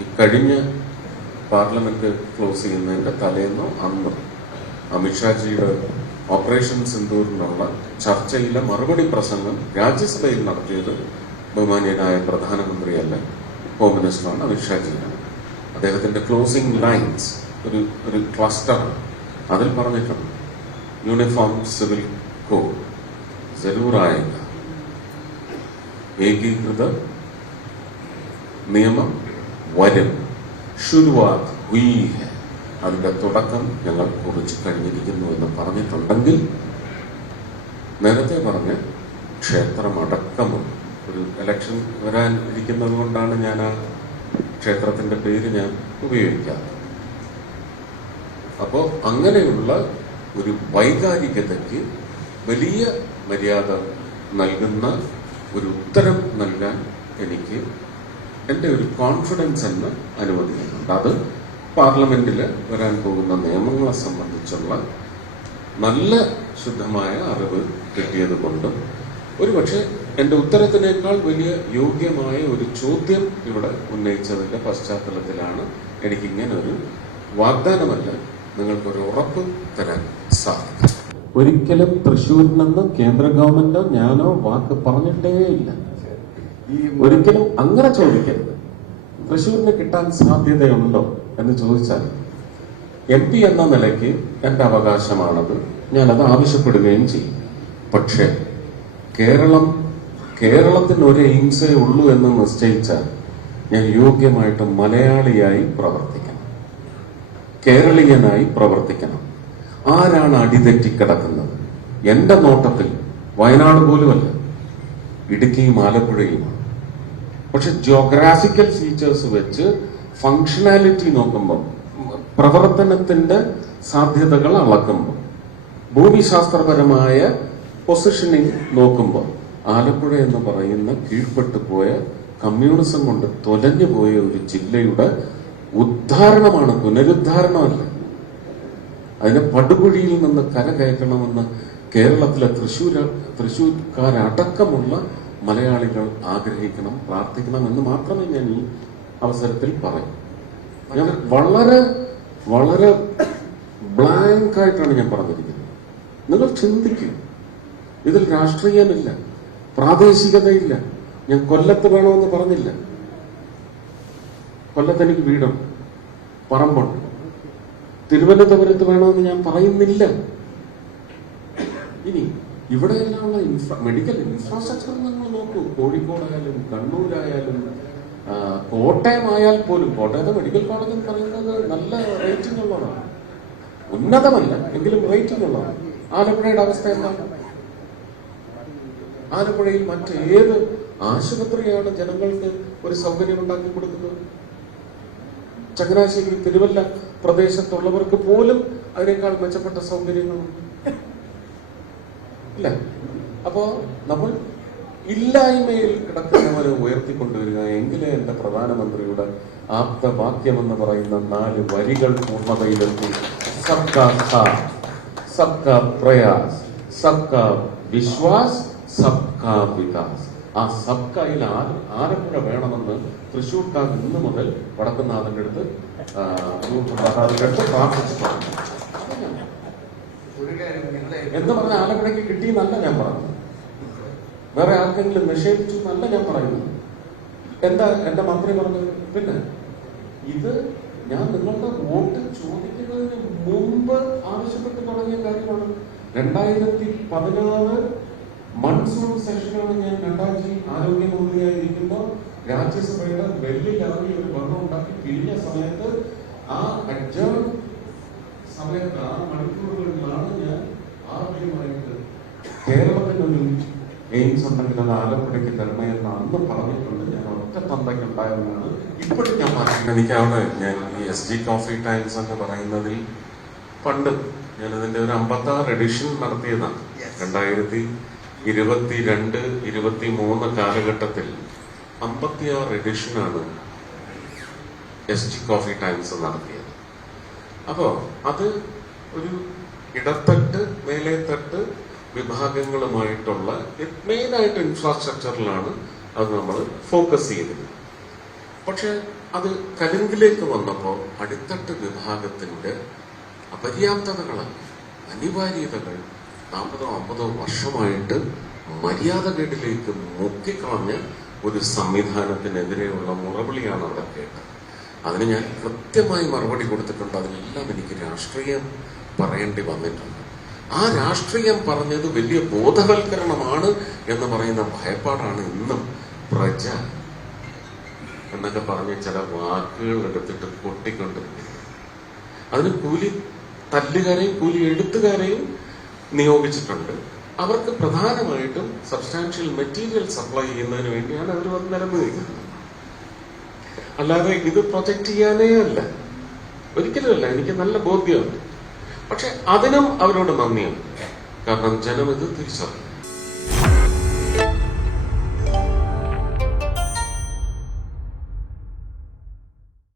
ഈ കഴിഞ്ഞ parliament close ചെയ്യുന്നതിന്റെ തലേന്നോ അന്നോ അമിത്ഷാജിയുടെ ഓപ്പറേഷൻ സിന്ദൂറിനുള്ള ചർച്ചയിലെ മറുപടി പ്രസംഗം രാജ്യസഭയിൽ നടത്തിയത് ബഹുമാന്യനായ പ്രധാനമന്ത്രിയല്ല, ഹോം മിനിസ്റ്ററാണ് അമിത്ഷാജിയാണ്. അദ്ദേഹത്തിന്റെ ക്ലോസിംഗ് ലൈൻസ് ഒരു ക്ലസ്റ്ററാണ്. അതിൽ പറഞ്ഞിട്ടുണ്ട്, യൂണിഫോം സിവിൽ കോഡ് जरूर आएगा, ഏകീകൃത നിയമം വരും, ശുരുവാത് ഹുയി ഹെ, അതിന്റെ തുടക്കം ഞങ്ങൾ കുറിച്ച് കഴിഞ്ഞിരിക്കുന്നു എന്ന് പറഞ്ഞിട്ടുണ്ടെങ്കിൽ നേരത്തെ പറഞ്ഞ ക്ഷേത്രമടക്കമും ഒരു ഇലക്ഷൻ വരാൻ ഇരിക്കുന്നത് കൊണ്ടാണ് ഞാൻ ആ ക്ഷേത്രത്തിന്റെ പേര് ഞാൻ ഉപയോഗിക്കാറ്. അപ്പോ അങ്ങനെയുള്ള ഒരു വൈകാരികതയ്ക്ക് വലിയ മര്യാദ നൽകുന്ന ഒരു ഉത്തരം നൽകാൻ എനിക്ക് എൻ്റെ ഒരു കോൺഫിഡൻസ് എന്ന് അനുവദിക്കുന്നുണ്ട്. അത് പാർലമെന്റിൽ വരാൻ പോകുന്ന നിയമങ്ങളെ സംബന്ധിച്ചുള്ള നല്ല ശുദ്ധമായ അറിവ് കിട്ടിയത് കൊണ്ടും ഒരുപക്ഷെ എൻ്റെ ഉത്തരത്തിനേക്കാൾ വലിയ യോഗ്യമായ ഒരു ചോദ്യം ഇവിടെ ഉന്നയിച്ചതിന്റെ പശ്ചാത്തലത്തിലാണ് എനിക്കിങ്ങനെ ഒരു വാഗ്ദാനമല്ല, നിങ്ങൾക്കൊരു ഉറപ്പ് തരാൻ സാധിക്കും. ഒരിക്കലും തൃശ്ശൂരിൽ നിന്ന് കേന്ദ്ര ഗവൺമെന്റോ ഞാനോ വാക്ക് പറഞ്ഞിട്ടേയില്ല. ഒരിക്കലും അങ്ങനെ ചോദിക്കരുത്. തൃശ്ശൂരിന് കിട്ടാൻ സാധ്യതയുണ്ടോ എന്ന് ചോദിച്ചാൽ MP എന്ന നിലയ്ക്ക് എന്റെ അവകാശമാണത്, ഞാനത് ആവശ്യപ്പെടുകയും ചെയ്യും. പക്ഷേ കേരളത്തിന് ഒരു എയിംസേ ഉള്ളൂ എന്ന് നിശ്ചയിച്ചാൽ ഞാൻ യോഗ്യമായിട്ട് മലയാളിയായി പ്രവർത്തിക്കണം, കേരളീയനായി പ്രവർത്തിക്കണം. ആരാണ് അടിതെറ്റിക്കിടക്കുന്നത്? എന്റെ നോട്ടത്തിൽ വയനാട് പോലുമല്ല, ഇടുക്കിയും ആലപ്പുഴയുമാണ്. പക്ഷെ ജിയോഗ്രാഫിക്കൽ ഫീച്ചേഴ്സ് വെച്ച് ഫങ്ഷനാലിറ്റി നോക്കുമ്പോൾ, പ്രവർത്തനത്തിന്റെ സാധ്യതകൾ അളക്കുമ്പോൾ, ഭൂമിശാസ്ത്രപരമായ പൊസിഷനിങ് നോക്കുമ്പോൾ ആലപ്പുഴ എന്ന് പറയുന്ന കീഴ്പ്പെട്ടു പോയ കമ്മ്യൂണിസം കൊണ്ട് തൊലഞ്ഞു പോയ ഒരു ജില്ലയുടെ ഉദ്ധാരണമാണ്, പുനരുദ്ധാരണമല്ല. അതിന്റെ പടുകുഴിയിൽ നിന്ന് കരകയറ്റണമെന്ന് കേരളത്തിലെ തൃശ്ശൂർക്കാരടക്കമുള്ള മലയാളികൾ ആഗ്രഹിക്കണം, പ്രാർത്ഥിക്കണം എന്ന് മാത്രമേ ഞാൻ ഈ അവസരത്തിൽ പറയും. ഞാൻ വളരെ വളരെ ബ്ലാങ്ക് ആയിട്ടാണ് ഞാൻ പറഞ്ഞിരിക്കുന്നത്. നിങ്ങൾ ചിന്തിക്കും, ഇതിൽ രാഷ്ട്രീയമില്ല, പ്രാദേശികതയില്ല. ഞാൻ കൊല്ലത്ത് വേണമെന്ന് പറഞ്ഞില്ല. കൊല്ലത്ത് എനിക്ക് വീടുണ്ട്, പറമ്പുണ്ട്. തിരുവനന്തപുരത്ത് വേണമെന്ന് ഞാൻ പറയുന്നില്ല. ഇനി ഇവിടെയെല്ലാമുള്ള മെഡിക്കൽ ഇൻഫ്രാസ്ട്രക്ചർ നിങ്ങൾ നോക്കൂ. കോഴിക്കോടായാലും കണ്ണൂരായാലും കോട്ടയം ആയാൽ പോലും, കോട്ടയത്തെ മെഡിക്കൽ കോളേജ് എന്ന് പറയുന്നത് നല്ല റേറ്റിംഗ് ഉള്ളതാണ്, ഉന്നതമല്ല എങ്കിലും റേറ്റിംഗ് ഉള്ളതാണ്. ആലപ്പുഴയുടെ അവസ്ഥ എന്താണ്? ആലപ്പുഴയിൽ മറ്റേത് ആശുപത്രിയാണ് ജനങ്ങൾക്ക് ഒരു സൗകര്യം ഉണ്ടാക്കി കൊടുക്കുന്നത്? ചങ്ങനാശ്ശേരി, തിരുവല്ല പ്രദേശത്തുള്ളവർക്ക് പോലും അതിനേക്കാൾ മെച്ചപ്പെട്ട സൗകര്യങ്ങളുണ്ട്, ഇല്ല? അപ്പോ നമ്മൾ ഇല്ലായ്മയിൽ കിടക്കുന്നവരെ ഉയർത്തിക്കൊണ്ടുവരിക, എങ്കിലേ എന്റെ പ്രധാനമന്ത്രിയുടെ ആപ്തവാക്യമെന്ന് പറയുന്ന 4 വരികൾ പൂർണ്ണതയിലെത്തി. സബ്കാ സാത്ത്, സബ്കാ പ്രയാസ്, സബ്കാ വിശ്വാസ്, സബ്കാ വികാസ്. ആ സബ്കയിൽ ആലപ്പുഴ വേണമെന്ന് തൃശ്ശൂർക്കാർ ഇന്ന് മുതൽ വടക്കുന്നാഥന്റെ അടുത്ത് പ്രാർത്ഥിച്ചിട്ടുണ്ട്. എന്ന് പറഞ്ഞ ആലപ്പുഴയ്ക്ക് കിട്ടിയെന്നല്ല ഞാൻ പറഞ്ഞു, വേറെ ആർക്കെങ്കിലും നിഷേധിച്ചു എന്നല്ല ഞാൻ പറയുന്നു. എന്താ എന്റെ മന്ത്രി പറഞ്ഞത്? പിന്നെ ഇത് ഞാൻ നിങ്ങളുടെ വോട്ട് ചോദിക്കുന്നതിന് മുമ്പ് ആവശ്യപ്പെട്ട് തുടങ്ങിയ കാര്യമാണ്. 2016 മൺസൂൺ സെഷനാണ്. ഞാൻ നഡ്ഡാജി ആരോഗ്യമന്ത്രിയായിരിക്കുമ്പോൾ രാജ്യസഭയുടെ വെല്ലിലാവിൽ ഒരു ബഹളം ഉണ്ടാക്കി പിരിഞ്ഞ സമയത്ത് ആ അഡ്ജേൺ സമയത്ത് 6 മണിക്കൂറുകളിലാണ് ഞാൻ ആദ്യമായിട്ട് കേരളത്തിനൊരു എയിംസ് ഉണ്ടെങ്കിൽ അത് ആലപ്പുഴയ്ക്ക് തരണമെന്ന് അന്ന് പറഞ്ഞിട്ടുണ്ട്. ഞാൻ ഒറ്റ തന്തയ്ക്കുണ്ടായതാണ് ഇപ്പോഴും ഞാൻ പറയുന്നത്. എനിക്കവിടെ ഞാൻ ഈ SG കോഫി ടൈംസ് എന്ന് പറയുന്നതിൽ പണ്ട് ഞാനതിന്റെ ഒരു 56 എഡിഷൻ നടത്തിയതാണ്. 2022-23 കാലഘട്ടത്തിൽ 56 എഡിഷനാണ് SG കോഫി ടൈംസ് നടത്തിയത്. അപ്പോ അത് ഒരു ഇടത്തട്ട് മേലേത്തട്ട് വിഭാഗങ്ങളുമായിട്ടുള്ള മെയിനായിട്ട് ഇൻഫ്രാസ്ട്രക്ചറിലാണ് അത് നമ്മൾ ഫോക്കസ് ചെയ്യുന്നത്. പക്ഷെ അത് കലുങ്കിലേക്ക് വന്നപ്പോൾ അടിത്തട്ട് വിഭാഗത്തിന്റെ അപര്യാപ്തതകളാണ്, അനിവാര്യതകൾ 40-50 വർഷമായിട്ട് മര്യാദകേടിലേക്ക് മുക്കിക്കളഞ്ഞ ഒരു സംവിധാനത്തിനെതിരെയുള്ള മുറവിളിയാണ് അവിടെ കേട്ടത്. അതിന് ഞാൻ കൃത്യമായി മറുപടി കൊടുത്തിട്ടുണ്ട്. അതിനെല്ലാം എനിക്ക് രാഷ്ട്രീയം പറയേണ്ടി വന്നിട്ടുണ്ട്. ആ രാഷ്ട്രീയം പറഞ്ഞത് വലിയ ബോധവൽക്കരണമാണ് എന്ന് പറയുന്ന ഭയപ്പാടാണ് ഇന്നും പ്രജ എന്നൊക്കെ പറഞ്ഞ് ചില വാക്കുകൾ എടുത്തിട്ട് കൊട്ടിക്കൊണ്ടിരിക്കുന്നത്. അതിന് കൂലി തല്ലുകാരെയും കൂലി എഴുത്തുകാരെയും നിയോഗിച്ചിട്ടുണ്ട്. അവർക്ക് പ്രധാനമായിട്ടും സബ്സ്റ്റാൻഷ്യൽ മെറ്റീരിയൽ സപ്ലൈ ചെയ്യുന്നതിന് വേണ്ടിയാണ് അവർ വന്ന് നിരന്നിരിക്കുന്നത്. അല്ലാതെ ഇത് പ്രൊജക്ട് ചെയ്യാനേ അല്ല, ഒരിക്കലുമല്ല. എനിക്ക് നല്ല ബോധ്യമുണ്ട്. പക്ഷെ അതിനും അവരോട് നന്ദിയുണ്ട്. കാരണം ജനം ഇത് തിരിച്ചറിഞ്ഞു.